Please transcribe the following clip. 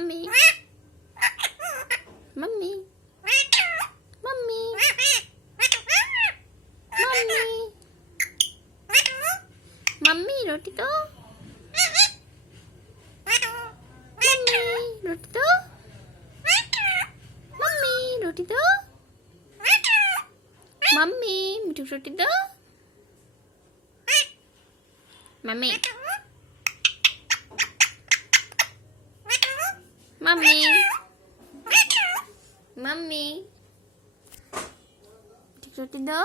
mummy mummy mummy mummy mummy रोटी दो mummy रोटी दो मम्मी रोटी दो मम्मी मिठू रोटी दो मम्मी मम्मी मम्मी रोटी दो